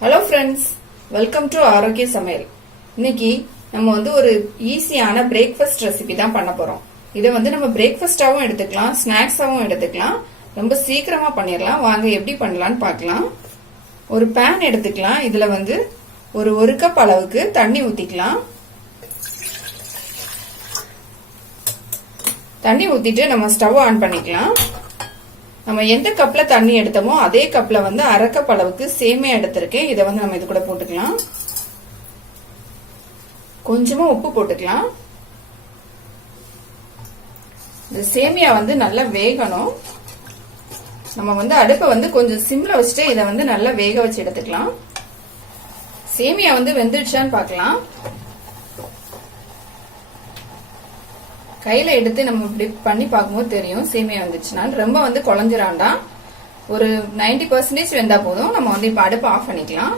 Hello friends, welcome to ஆரோக்கிய சமையல். இன்னைக்கு நம்ம ஒரு ஈஸியான பிரேக்ஃபாஸ்ட் ரெசிபி தான் பண்ண போறோம். இதை நம்ம பிரேக்ஃபாஸ்டாவும் எடுத்துக்கலாம், ஸ்நாக்ஸாவும் எடுத்துக்கலாம். ரொம்ப சீக்கிரமா பண்ணிடலாம். வாங்க எப்படி பண்ணலாம்னு பார்க்கலாம். ஒரு பேன் எடுத்துக்கலாம். இதுல ஒரு கப் அளவுக்கு தண்ணி ஊத்திக்கலாம். தண்ணி ஊத்திட்டு நம்ம ஸ்டவ் ஆன் பண்ணிக்கலாம். நம்ம எந்த கப்ல தண்ணி எடுத்தோமோ அதே கப்ல அரை கப் அளவுக்கு சேமியா எடுத்திருக்கேன். இதை நம்ம இது கூட போட்டுக்கலாம். கொஞ்சமா உப்பு போட்டுக்கலாம். இந்த சேமியா நல்லா வேகணும். நம்ம அடுப்பை கொஞ்சம் சிம்ல வச்சுட்டு இதை நல்லா வேக வச்சு எடுத்துக்கலாம். சேமியா வெந்துடுச்சான்னு பார்க்கலாம். கையில எடுத்து நம்ம இப்படி பண்ணி பார்க்கும்போது தெரியும் சேமியா வந்துச்சுன்னா. ரொம்ப குழஞ்சிராண்டா, ஒரு 90% வெந்தா போதும். நம்ம இப்ப அடுப்பை ஆஃப் பண்ணிக்கலாம்.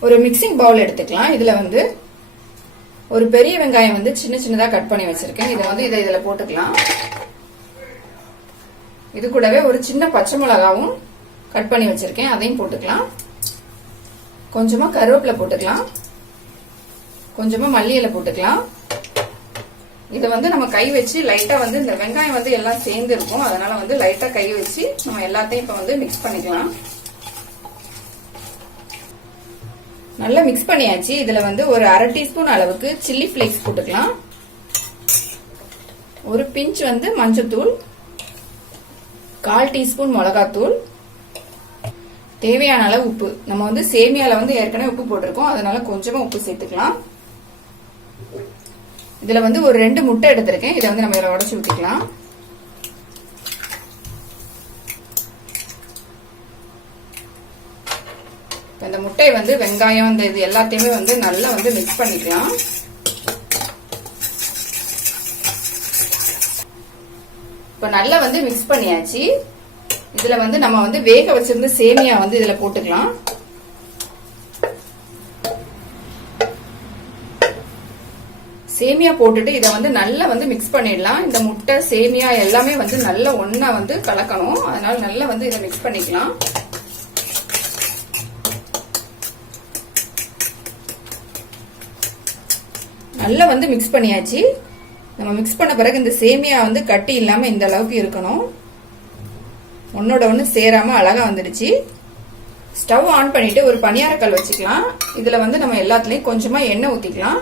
ஒரு மிக்சிங் பவுல் எடுத்துக்கலாம். இதுல ஒரு பெரிய வெங்காயம் சின்ன சின்னதா கட் பண்ணி வச்சிருக்கேன். இதை இதுல போட்டுக்கலாம். இது கூடவே ஒரு சின்ன பச்சை மிளகாவும் கட் பண்ணி வச்சிருக்கேன், அதையும் போட்டுக்கலாம். கொஞ்சமா கருவேப்பிலை போட்டுக்கலாம். கொஞ்சமா மல்லி இலை போட்டுக்கலாம். இதை நம்ம கை வச்சு லைட்டா இந்த வெங்காயம் எல்லாம் சேர்ந்து இருக்கும். அதனால லைட்டா கை வச்சு நம்ம எல்லாத்தையும் இப்ப மிக்ஸ் பண்ணிக்கலாம். நல்லா மிக்ஸ் பண்ணியாச்சு. இதுல ஒரு அரை டீஸ்பூன் அளவுக்கு சில்லி பிளேக்ஸ் போட்டுக்கலாம். ஒரு பிஞ்ச் மஞ்சத்தூள், 1/4 டீஸ்பூன் மிளகாத்தூள், தேவையான அளவு உப்பு. நம்ம சேமியால ஏற்கனவே உப்பு போட்டிருக்கோம், அதனால கொஞ்சமா உப்பு சேர்த்துக்கலாம். இதுல ஒரு 2 முட்டை எடுத்திருக்கேன். இதை நம்ம இதில் உடைச்சு ஊத்திக்கலாம். இந்த முட்டை வெங்காயம் இது எல்லாத்தையுமே நல்லா மிக்ஸ் பண்ணிக்கலாம். இப்ப நல்லா மிக்ஸ் பண்ணியாச்சு. இதுல நம்ம வேக வச்சிருந்த சேமியா இதுல போட்டுக்கலாம். சேமியா போட்டுட்டு இதை நல்லா மிக்ஸ் பண்ணிடலாம். இந்த முட்டை சேமியா எல்லாமே நல்லா ஒன்னா கலக்கணும். அதனால நல்லா இதை மிக்ஸ் பண்ணிக்கலாம். நல்லா மிக்ஸ் பண்ணியாச்சு. நம்ம மிக்ஸ் பண்ண பிறகு இந்த சேமியா கட்டி இல்லாம இந்த அளவுக்கு இருக்கணும். ஒன்னோட ஒண்ணு சேராம அழகா வந்துடுச்சு. ஸ்டவ் ஆன் பண்ணிட்டு ஒரு பணியாரக்கல் வச்சுக்கலாம். இதுல நம்ம எல்லாத்துலயும் கொஞ்சமா எண்ணெய் ஊத்திக்கலாம்.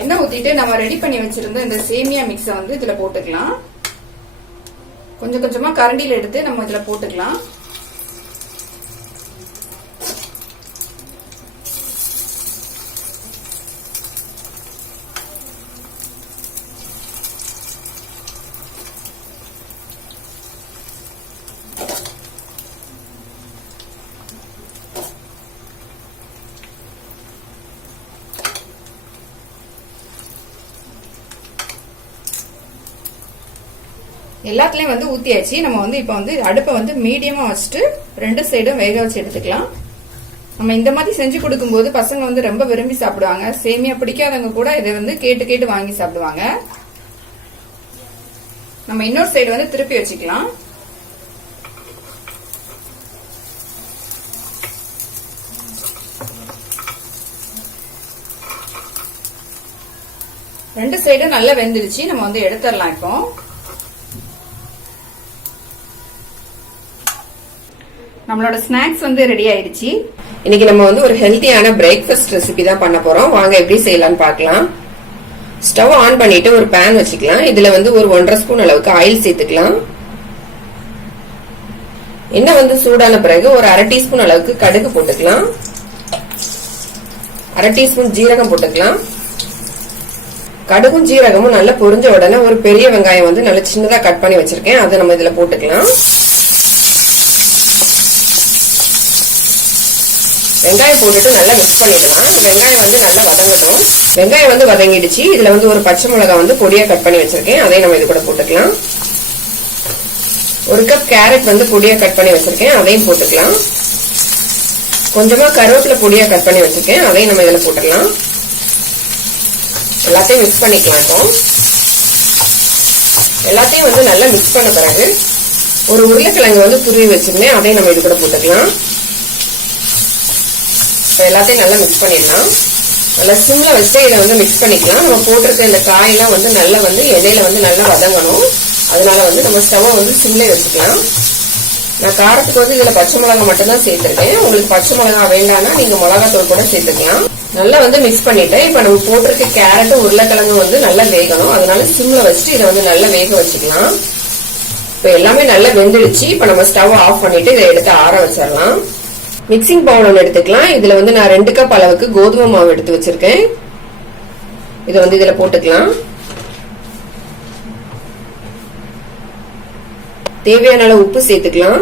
எண்ணெய் ஊத்திட்டு நம்ம ரெடி பண்ணி வச்சிருந்த இந்த சேமியா மிக்ஸை இதுல போட்டுக்கலாம். கொஞ்சம் கொஞ்சமா கரண்டியில எடுத்து நம்ம இதுல போட்டுக்கலாம். எல்லாத்துலயும் ஊத்தியாச்சு. நம்ம இப்ப அடுப்பை மீடியமா வச்சுட்டு 2 சைடும் வேக வச்சு எடுத்துக்கலாம். நம்ம இந்த மாதிரி செஞ்சு கொடுக்கும் போது பசங்க ரொம்ப விரும்பி சாப்பிடுவாங்க. சேமியா பிடிக்காதவங்க கூட இதை கேட்டு கேட்டு வாங்கி சாப்பிடுவாங்க. நம்ம இன்னொரு சைடு திருப்பி வச்சுக்கலாம். ரெண்டு சைடும் நல்லா வெந்துடுச்சு. நம்ம எடுத்துடலாம். இப்போ நம்மளோட ஸ்நாக்ஸ் ரெடி ஆயிடுச்சு. இன்னைக்கு நம்ம ஒரு ஹெல்த்தியான பிரேக்ஃபாஸ்ட் ரெசிபி தான் பண்ண போறோம். வாங்க எப்படி செய்யலாம்னு பார்க்கலாம். ஸ்டவ் ஆன் பண்ணிட்டு ஒரு பேன் வச்சுக்கலாம். இதுல ஒரு 1.5 ஸ்பூன் அளவுக்கு ஆயில் சேர்த்துக்கலாம். எண்ணெய் சூடான பிறகு ஒரு அரை டீஸ்பூன் அளவுக்கு கடுகு போட்டுக்கலாம். அரை டீஸ்பூன் ஜீரகம் போட்டுக்கலாம். கடுகும் ஜீரகமும் நல்லா பொரிஞ்ச உடனே ஒரு பெரிய வெங்காயம் நல்லா சின்னதா கட் பண்ணி வச்சிருக்கேன், அதை நம்ம இதுல போட்டுக்கலாம். வெங்காயம் போட்டுட்டு நல்லா மிக்ஸ் பண்ணிடலாம். வெங்காயம் நல்லா வதங்கட்டும். வெங்காயம் வதங்கிடுச்சு. இதுல ஒரு பச்சை மிளகாய் பொடியா கட் பண்ணி வச்சிருக்கேன், அதையும் நம்ம இது கூட போட்டுக்கலாம். ஒரு கப் கேரட் பொடியா கட் பண்ணி வச்சிருக்கேன், அதையும் போட்டுக்கலாம். கொஞ்சமா கருவேப்பிலை பொடியா கட் பண்ணி வச்சிருக்கேன், அதையும் நம்ம இதுல போட்டுக்கலாம். எல்லாத்தையும் மிக்ஸ் பண்ணிக்கலாம். இப்போ எல்லாத்தையும் வந்து நல்லா மிக்ஸ் பண்ண பிறகு ஒரு உருளைக்கிழங்கு வந்து துருவி வச்சிருந்தேன், அதையும் நம்ம இது கூட போட்டுக்கலாம். இப்போ எல்லாத்தையும் நல்லா மிக்ஸ் பண்ணிடலாம். நல்லா சிம்ல வச்சுட்டு இதை வந்து மிக்ஸ் பண்ணிக்கலாம். நம்ம போட்டிருக்க இந்த காயெல்லாம் வந்து நல்லா வந்து எண்ணெயில வந்து நல்லா வதங்கணும். அதனால வந்து நம்ம ஸ்டவ்வை வந்து சிம்ல வச்சுக்கலாம். நான் காரத்துக்கு வந்து இதுல பச்சை மிளகாய் மட்டும் தான் சேர்த்திருக்கேன். உங்களுக்கு பச்சை மிளகாய் வேண்டாம்னா நீங்க மிளகாத்தூள் கூட சேர்த்துக்கலாம். நல்லா வந்து மிக்ஸ் பண்ணிட்டேன். இப்ப நம்ம போட்டிருக்க கேரட் உருளைக்கிழங்கு வந்து நல்லா வேகணும். அதனால சிம்ல வச்சுட்டு இதை வந்து நல்லா வேக வச்சுக்கலாம். இப்ப எல்லாமே நல்லா வெந்துடுச்சு. இப்ப நம்ம ஸ்டவ் ஆஃப் பண்ணிட்டு இதை எடுத்து ஆற வச்சிடலாம். மிக்சிங் பவுல் ஒன்று எடுத்துக்கலாம். இதுல வந்து நான் 2 கப் அளவுக்கு கோதுமை மாவு எடுத்து வச்சிருக்கேன். இதை வந்து இதுல போட்டுக்கலாம். தேவையான அளவு உப்பு சேர்த்துக்கலாம்.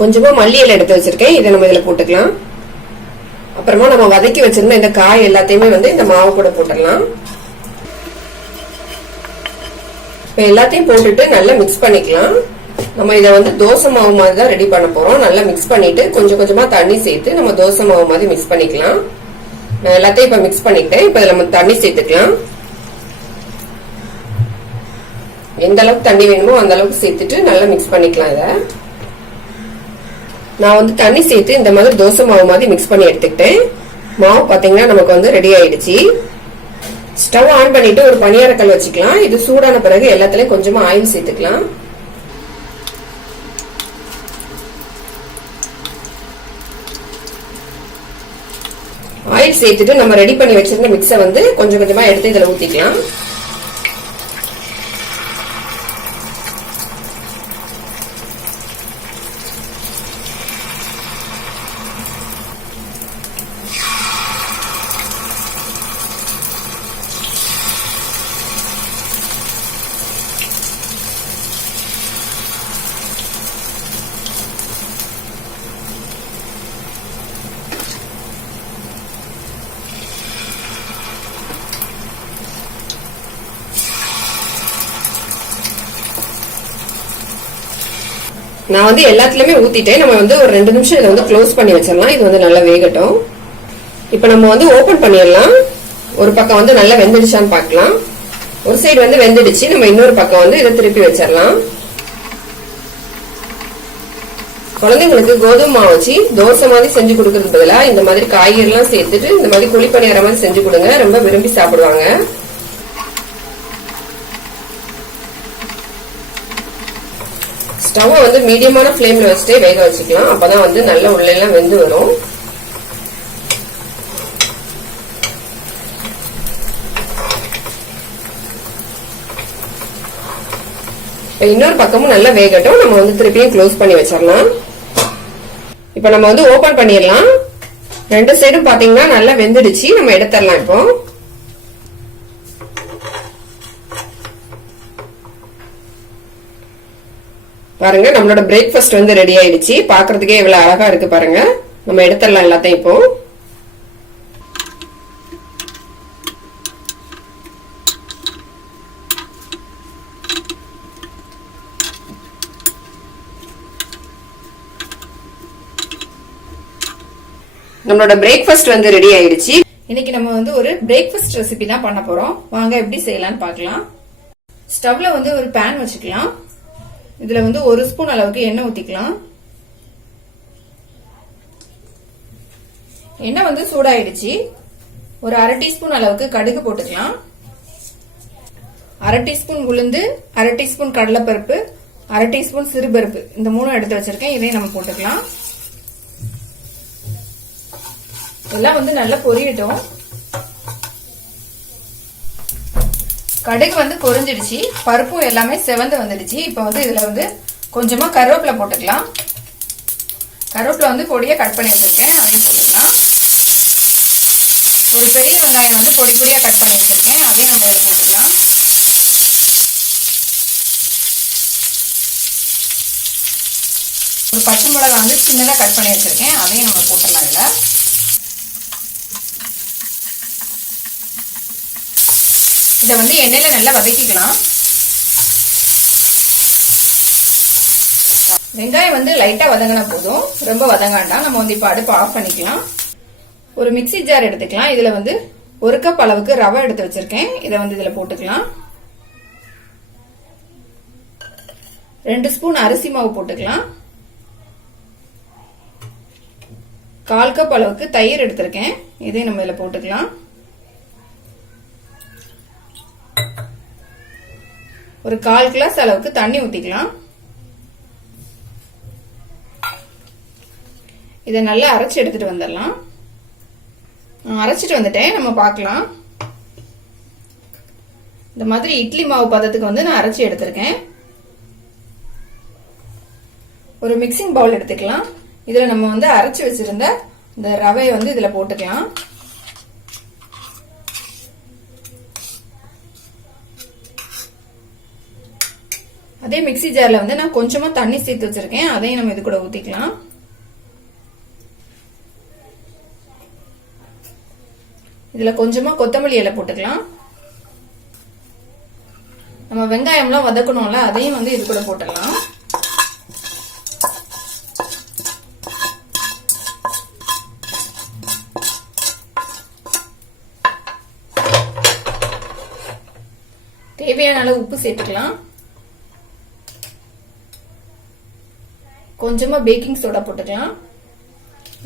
கொஞ்சமா மல்லி இலை எடுத்து வச்சிருக்கேன், இதை நம்ம இதுல போட்டுக்கலாம். அப்புறமா நம்ம வதக்கி வச்சிருந்த இந்த காய் எல்லாத்தையுமே வந்து இந்த மாவு கூட போட்டுடலாம். இப்ப எல்லாத்தையும் போட்டுட்டு நல்லா மிக்ஸ் பண்ணிக்கலாம். நம்ம இதை வந்து தோசை மாவு மாதிரி தான் ரெடி பண்ண போறோம். நல்லா மிக்ஸ் பண்ணிட்டு கொஞ்சம் கொஞ்சமா தண்ணி சேர்த்து நம்ம தோசை மாவு மாதிரி மிக்ஸ் பண்ணிக்கலாம். நான் எல்லாத்தையும் இப்ப மிக்ஸ் பண்ணிட்டேன். இப்ப நம்ம தண்ணி சேர்த்துக்கலாம். எந்த அளவுக்கு தண்ணி வேணுமோ அந்த அளவுக்கு சேர்த்துட்டு நல்லா மிக்ஸ் பண்ணிக்கலாம். இதை நான் வந்து தண்ணி சேர்த்து இந்த மாதிரி தோசை மாவு மாதிரி மிக்ஸ் பண்ணி எடுத்துக்கிட்டேன். மாவு பாத்தீங்கன்னா நமக்கு வந்து ரெடி ஆயிடுச்சு. ஸ்டவ் ஆன் பண்ணிட்டு ஒரு பணியாரக்கல் வச்சுக்கலாம். இது சூடான பிறகு எல்லாத்துலயும் கொஞ்சமா ஆயில் சேர்த்துக்கலாம். ஆயில் சேர்த்துட்டு நம்ம ரெடி பண்ணி வச்சிருந்த மிக்ஸை வந்து கொஞ்சம் கொஞ்சமா எடுத்து இதுல ஊத்திக்கலாம். நான் வந்து எல்லாத்துலயுமே ஊத்திட்டேன். நம்ம வந்து ஒரு 2 நிமிஷம் இதை வந்து க்ளோஸ் பண்ணி வச்சிடலாம். இது வந்து நல்லா வேகட்டும். இப்ப நம்ம வந்து ஓபன் பண்ணிடலாம். ஒரு பக்கம் வந்து நல்லா வெந்துடுச்சான்னு பார்க்கலாம். ஒரு சைடு வந்து வெந்துடுச்சு. நம்ம இன்னொரு பக்கம் வந்து இதை திருப்பி வச்சிடலாம். குழந்தைங்களுக்கு கோதுமை மாவு வச்சு தோசை மாதிரி செஞ்சு கொடுக்கறதுக்கு பதிலா இந்த மாதிரி காய்கறி எல்லாம் சேர்த்துட்டு இந்த மாதிரி குழி பணியார மாதிரி செஞ்சு கொடுங்க. ரொம்ப விரும்பி சாப்பிடுவாங்க. ஸ்டவ் வந்து மீடியமான ஃப்ளேம்ல வச்சுட்டே வேக வச்சுக்கலாம். அப்பதான் வந்து நல்ல உள்ள எல்லாம் வெந்து வரும். இன்னொரு பக்கமும் நல்லா வேகட்டும். நம்ம வந்து திருப்பியும் க்ளோஸ் பண்ணி வச்சிடலாம். இப்ப நம்ம வந்து ஓபன் பண்ணிடலாம். 2 சைடும் பாத்தீங்கன்னா நல்லா வெந்துடுச்சு. நம்ம எடுத்துடலாம். இப்போ பாருங்க, நம்மளோட பிரேக்ஃபாஸ்ட் வந்து ரெடி ஆயிடுச்சு. பாக்குறதுக்கே எவ்வளவு அழகா இருக்கு பாருங்க. நம்ம எடுத்துடலாம் எல்லாத்தையும். இப்போ நம்மளோட பிரேக்ஃபாஸ்ட் வந்து ரெடி ஆயிடுச்சு. இன்னைக்கு நம்ம வந்து ஒரு பிரேக்ஃபாஸ்ட் ரெசிபி தான் பண்ண போறோம். வாங்க எப்படி செய்யலாம்னு பார்க்கலாம். ஸ்டவ்ல வந்து ஒரு பேன் வச்சுக்கலாம். இதுல வந்து 1 ஸ்பூன் அளவுக்கு எண்ணெய் ஊத்திக்கலாம். எண்ணெய் வந்து சூடாயிடுச்சு. ஒரு 1/2 டீஸ்பூன் அளவுக்கு கடுகு போட்டுக்கலாம். 1/2 டீஸ்பூன் உளுந்து, 1/2 டீஸ்பூன் கடலைப்பருப்பு, 1/2 டீஸ்பூன் சிறுபருப்பு, இந்த 3 எடுத்து வச்சிருக்கேன். இதையும் நம்ம போட்டுக்கலாம். இதெல்லாம் வந்து நல்லா பொரியட்டும். கடுகு வந்து பொரிஞ்சிடுச்சு. பருப்பும் எல்லாமே செவந்து வந்துடுச்சு. இப்ப வந்து இதுல வந்து கொஞ்சமா கருவேப்பிலை போட்டுக்கலாம். கருவேப்பிலை வந்து பொடியா கட் பண்ணி வச்சிருக்கேன், அதையும் போட்டுக்கலாம். ஒரு பெரிய வெங்காயம் வந்து பொடி பொடியா கட் பண்ணி வச்சிருக்கேன், அதையும் நம்ம இதில் போட்டுக்கலாம். ஒரு பச்சை மிளகாய் வந்து சின்னதா கட் பண்ணி வச்சிருக்கேன், அதையும் நம்ம போட்டுடலாம். இதுல இதை வந்து எண்ணெயில நல்லா வதக்கிக்கலாம். வெங்காயம் வந்து லைட்டா வதங்கினா போதும், ரொம்ப வதங்காண்டாம். நம்ம வந்து இப்ப அடுப்பு ஆஃப் பண்ணிக்கலாம். ஒரு மிக்ஸி ஜார் எடுத்துக்கலாம். இதுல வந்து 1 கப் அளவுக்கு ரவை எடுத்து வச்சிருக்கேன். இதை வந்து இதுல போட்டுக்கலாம். 2 ஸ்பூன் அரிசி மாவு போட்டுக்கலாம். 1/4 கப் அளவுக்கு தயிர் எடுத்திருக்கேன், இதையும் நம்ம இதுல போட்டுக்கலாம். ஒரு 1/4 கிளாஸ் அளவுக்கு தண்ணி ஊத்திக்கலாம். இதை நல்லா அரைச்சு எடுத்துட்டு வந்துடலாம். அரைச்சிட்டு வந்துட்டேன், நம்ம பார்க்கலாம். இந்த மாதிரி இட்லி மாவு பதத்துக்கு வந்து நான் அரைச்சி எடுத்திருக்கேன். ஒரு மிக்சிங் பவுல் எடுத்துக்கலாம். இதுல நம்ம வந்து அரைச்சு வச்சிருந்த இந்த ரவையை வந்து இதுல போட்டுக்கலாம். அதே மிக்சி ஜார்ல வந்து நான் கொஞ்சமா தண்ணி சேர்த்து வச்சிருக்கேன், அதையும் நம்ம இது கூட ஊத்திக்கலாம். இதுல கொஞ்சமா கொத்தமல்லி இலை போட்டுக்கலாம். நம்ம வெங்காயம்லாம் வதக்கணும்ல, அதையும் வந்து இது கூட போட்டுடலாம். தேவையான அளவு உப்பு சேர்த்துக்கலாம். கொஞ்சமா பேக்கிங் சோடா போட்டுக்கலாம்.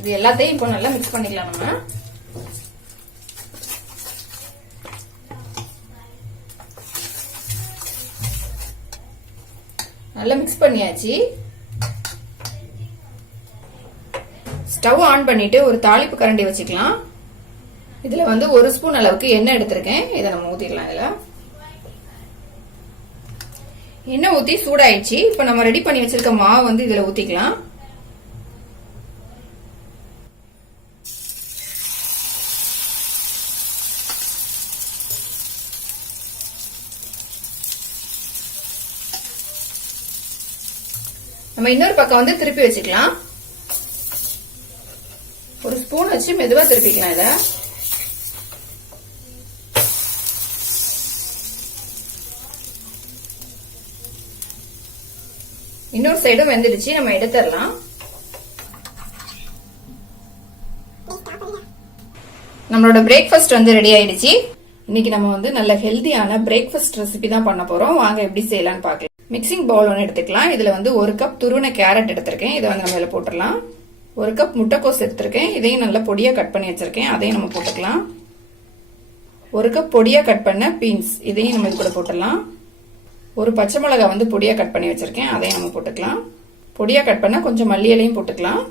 இது எல்லாத்தையும் இப்போ நல்லா மிக்ஸ் பண்ணிக்கலாம். நம்ம நல்லா மிக்ஸ் பண்ணியாச்சு. ஸ்டவ் ஆன் பண்ணிட்டு ஒரு தாளிப்பு கரண்டி வச்சுக்கலாம். இதுல வந்து 1 ஸ்பூன் அளவுக்கு எண்ணெய் எடுத்திருக்கேன், இதை நம்ம ஊத்திக்கலாம். இதுல எண்ணெய் ஊத்தி சூடாயிடுச்சு. இப்ப நம்ம ரெடி பண்ணி வச்சிருக்க மாவு வந்து இதுல ஊத்திக்கலாம். நம்ம இன்னொரு பக்கம் வந்து திருப்பி வச்சுக்கலாம். ஒரு ஸ்பூன் வச்சு மெதுவா திருப்பிக்கலாம். இத இன்னொரு சைடும் வெந்துடுச்சு, நம்ம எடுத்துடலாம். நம்மளோட பிரேக்ஃபாஸ்ட் வந்து ரெடி ஆயிடுச்சு. இன்னைக்கு நம்ம வந்து நல்ல ஹெல்தியான பிரேக்ஃபாஸ்ட் ரெசிபி தான் பண்ண போறோம். வாங்க எப்படி செய்யலாம்னு பார்க்கலாம். மிக்சிங் பவுல் ஒன்று எடுத்துக்கலாம். இதுல வந்து 1 கப் துருவன கேரட் எடுத்திருக்கேன், இதை வந்து நம்ம இதுல போட்டுடலாம். 1 கப் முட்டைக்கோஸ் எடுத்திருக்கேன், இதையும் நல்லா பொடியா கட் பண்ணி வச்சிருக்கேன், அதையும் நம்ம போட்டுக்கலாம். 1 கப் பொடியா கட் பண்ண பீன்ஸ், இதையும் நம்ம இது கூட போட்டுடலாம். ஒரு பச்சை மிளகாய் வந்து பொடியா கட் பண்ணி வச்சிருக்கேன், அதையும் நம்ம போட்டுக்கலாம். பொடியா கட் பண்ண கொஞ்சம் மல்லி இலையும் போட்டுக்கலாம்.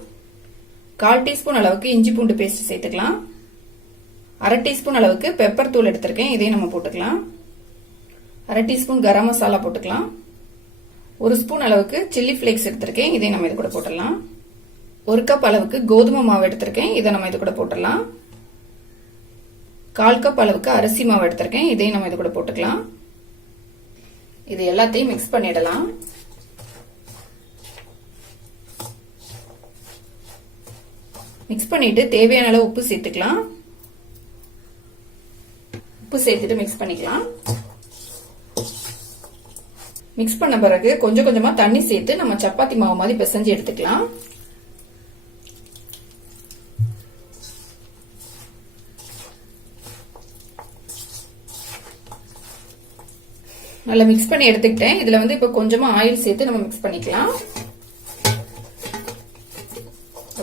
1/4 டீஸ்பூன் அளவுக்கு இஞ்சி பூண்டு பேஸ்ட் சேர்த்துக்கலாம். 1/2 டீஸ்பூன் அளவுக்கு பெப்பர் தூள் எடுத்திருக்கேன், இதையும் நம்ம போட்டுக்கலாம். 1/2 டீஸ்பூன் கரம் மசாலா போட்டுக்கலாம். 1 ஸ்பூன் அளவுக்கு சில்லி பிளேக்ஸ் எடுத்திருக்கேன், இதை நம்ம இது கூட போட்டுடலாம். 1 கப் அளவுக்கு கோதுமை மாவு எடுத்திருக்கேன், இதை நம்ம இது கூட போட்டுடலாம். 1/4 கப் அளவுக்கு அரிசி மாவு எடுத்திருக்கேன், இதையும் நம்ம இது கூட போட்டுக்கலாம். இது எல்லாத்தையும் மிக்ஸ் பண்ணிடலாம். மிக்ஸ் பண்ணிட்டு தேவையான அளவு உப்பு சேர்த்துக்கலாம். உப்பு சேர்த்துட்டு மிக்ஸ் பண்ணிக்கலாம். மிக்ஸ் பண்ண பிறகு கொஞ்சம் கொஞ்சமா தண்ணி சேர்த்து நம்ம சப்பாத்தி மாவு மாதிரி பிசைஞ்சு எடுத்துக்கலாம். நல்லா மிக்ஸ் பண்ணி எடுத்துக்கிட்டேன். இதுல வந்து இப்ப கொஞ்சமா ஆயில் சேர்த்து நம்ம மிக்ஸ் பண்ணிக்கலாம்.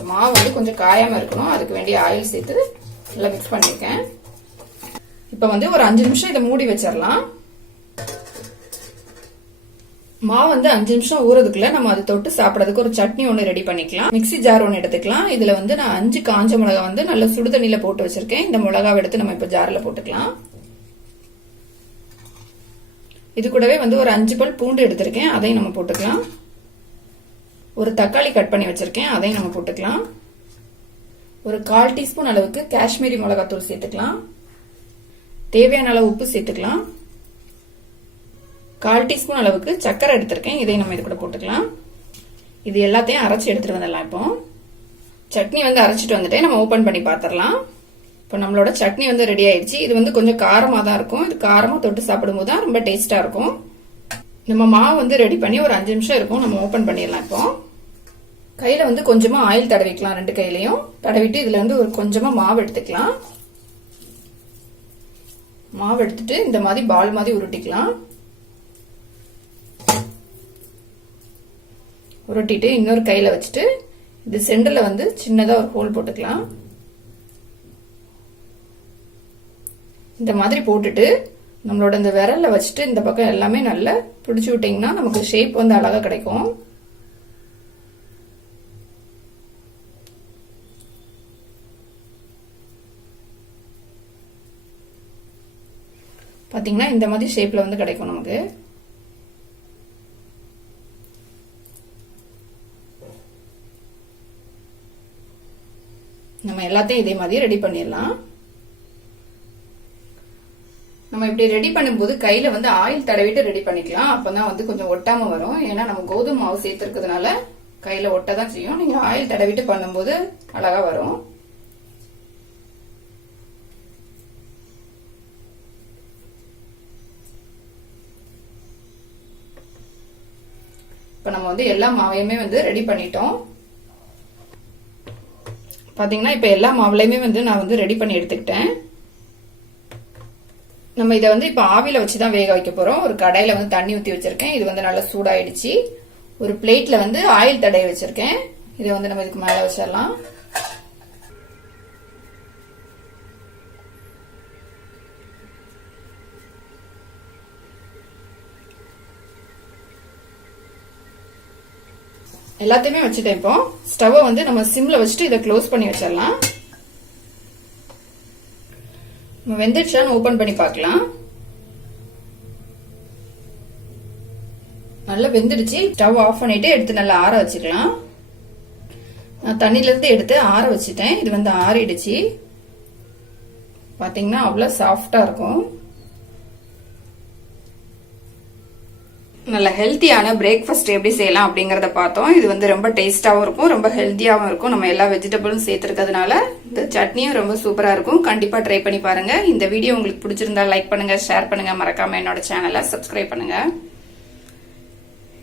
மாவு வந்து கொஞ்சம் காயாம இருக்கணும், அதுக்கு வேண்டிய ஆயில் சேர்த்து நல்லா மிக்ஸ் பண்ணிருக்கேன். இப்ப வந்து ஒரு 5 நிமிஷம் இதை மூடி வச்சிடலாம். மாவு வந்து 5 நிமிஷம் ஊறதுக்குள்ள நம்ம அதை தொட்டு சாப்பிடறதுக்கு ஒரு சட்னி ஒன்று ரெடி பண்ணிக்கலாம். மிக்சி ஜார் ஒன்று எடுத்துக்கலாம். இதுல வந்து நான் 5 காஞ்ச மிளகா வந்து நல்ல சுடுதண்ணில போட்டு வச்சிருக்கேன். இந்த மிளகாவை எடுத்து நம்ம இப்ப ஜார்ல போட்டுக்கலாம். இது கூடவே வந்து ஒரு 5 பல் பூண்டு எடுத்திருக்கேன், அதையும் நம்ம போட்டுக்கலாம். ஒரு தக்காளி கட் பண்ணி வச்சிருக்கேன், அதையும் நம்ம போட்டுக்கலாம். ஒரு 1/4 டீஸ்பூன் அளவுக்கு காஷ்மீரி மிளகாத்தூள் சேர்த்துக்கலாம். தேவையான அளவு உப்பு சேர்த்துக்கலாம். 1/4 டீஸ்பூன் அளவுக்கு சக்கரை எடுத்திருக்கேன், இதையும் நம்ம இது கூட போட்டுக்கலாம். இது எல்லாத்தையும் அரைச்சி எடுத்துட்டு வந்துடலாம். இப்போ சட்னி வந்து அரைச்சிட்டு வந்துட்டேன், நம்ம ஓபன் பண்ணி பாத்திரலாம். இப்போ நம்மளோட சட்னி வந்து ரெடி ஆயிடுச்சு. இது வந்து கொஞ்சம் காரமா தான் இருக்கும். இது காரமா தொட்டு சாப்பிடும் போது தான் ரொம்ப டேஸ்டா இருக்கும். நம்ம மாவு வந்து ரெடி பண்ணி ஒரு 5 நிமிஷம் இருக்கும், நம்ம ஓபன் பண்ணிடலாம். இப்போ கையில வந்து கொஞ்சமா ஆயில் தடவிக்கலாம், 2 கையிலையும் தடவிட்டு இதுல வந்து ஒரு கொஞ்சமா மாவு எடுத்துக்கலாம். மாவு எடுத்துட்டு இந்த மாதிரி பால் மாதிரி உருட்டிக்கலாம். உருட்டிட்டு இன்னொரு கையில வச்சுட்டு இது சென்டர்ல வந்து சின்னதா ஒரு ஹோல் போட்டுக்கலாம். இந்த மாதிரி போட்டுட்டு நம்மளோட இந்த விரல்ல வச்சுட்டு இந்த பக்கம் எல்லாமே நல்லா பிடிச்சு விட்டீங்கன்னா நமக்கு ஷேப் வந்து அழகா கிடைக்கும். பாத்தீங்கன்னா இந்த மாதிரி ஷேப்ல வந்து கிடைக்கும் நமக்கு. நம்ம எல்லாத்தையும் இதே மாதிரி ரெடி பண்ணிடலாம். நம்ம இப்படி ரெடி பண்ணும்போது கையில வந்து ஆயில் தடவிட்டு ரெடி பண்ணிக்கலாம். அப்பதான் வந்து கொஞ்சம் ஒட்டாம வரும். ஏன்னா நம்ம கோதுமை மாவு சேர்த்திருக்கிறதுனால கையில ஒட்டதான் செய்யும். நீங்க ஆயில் தடவிட்டு பண்ணும்போது அழகா வரும். இப்ப நம்ம வந்து எல்லா மாவையுமே வந்து ரெடி பண்ணிட்டோம். பாத்தீங்கன்னா இப்ப எல்லா மாவுலையுமே வந்து நான் வந்து ரெடி பண்ணி எடுத்துக்கிட்டேன். நம்ம இதை வந்து இப்ப ஆவில வச்சுதான் வேக வைக்க போறோம். ஒரு கடாயில வந்து தண்ணி ஊத்தி வச்சிருக்கேன். இது வந்து நல்லா சூடாயிடுச்சு. ஒரு பிளேட்ல வந்து ஆயில் தடவி வச்சிருக்கேன். இதை வந்து நம்ம இதுக்கு மேல வச்சிடலாம். எல்லாத்தையுமே வச்சுட்டேன். இப்போ ஸ்டவ்வை வந்து நம்ம சிம்ல வச்சுட்டு இதை க்ளோஸ் பண்ணி வச்சிடலாம். நம்ம வெந்துடுச்சான்னு ஓபன் பண்ணி பார்க்கலாம். நல்லா வெந்துடுச்சு. ஸ்டவ் ஆஃப் பண்ணிட்டு எடுத்து நல்லா ஆற வச்சுக்கலாம். நான் தண்ணில இருந்து எடுத்து ஆற வச்சுட்டேன். இது வந்து ஆறிடுச்சு. பாத்தீங்கன்னா அவ்வளவு சாஃப்டா இருக்கும். நல்ல ஹெல்த்தியான பிரேக்ஃபாஸ்ட் எப்படி செய்யலாம் அப்படிங்கறத பார்த்தோம். இது வந்து ரொம்ப டேஸ்டாவும் இருக்கும், ரொம்ப ஹெல்த்தியாவும் இருக்கும். நம்ம எல்லா வெஜிடபிளும் சேர்த்திருக்கிறதுனால இந்த சட்னியும் ரொம்ப சூப்பரா இருக்கும். கண்டிப்பா ட்ரை பண்ணி பாருங்க. இந்த வீடியோ உங்களுக்கு பிடிச்சிருந்தா லைக் பண்ணுங்க, ஷேர் பண்ணுங்க, மறக்காம என்னோட சேனலை சப்ஸ்கிரைப் பண்ணுங்க.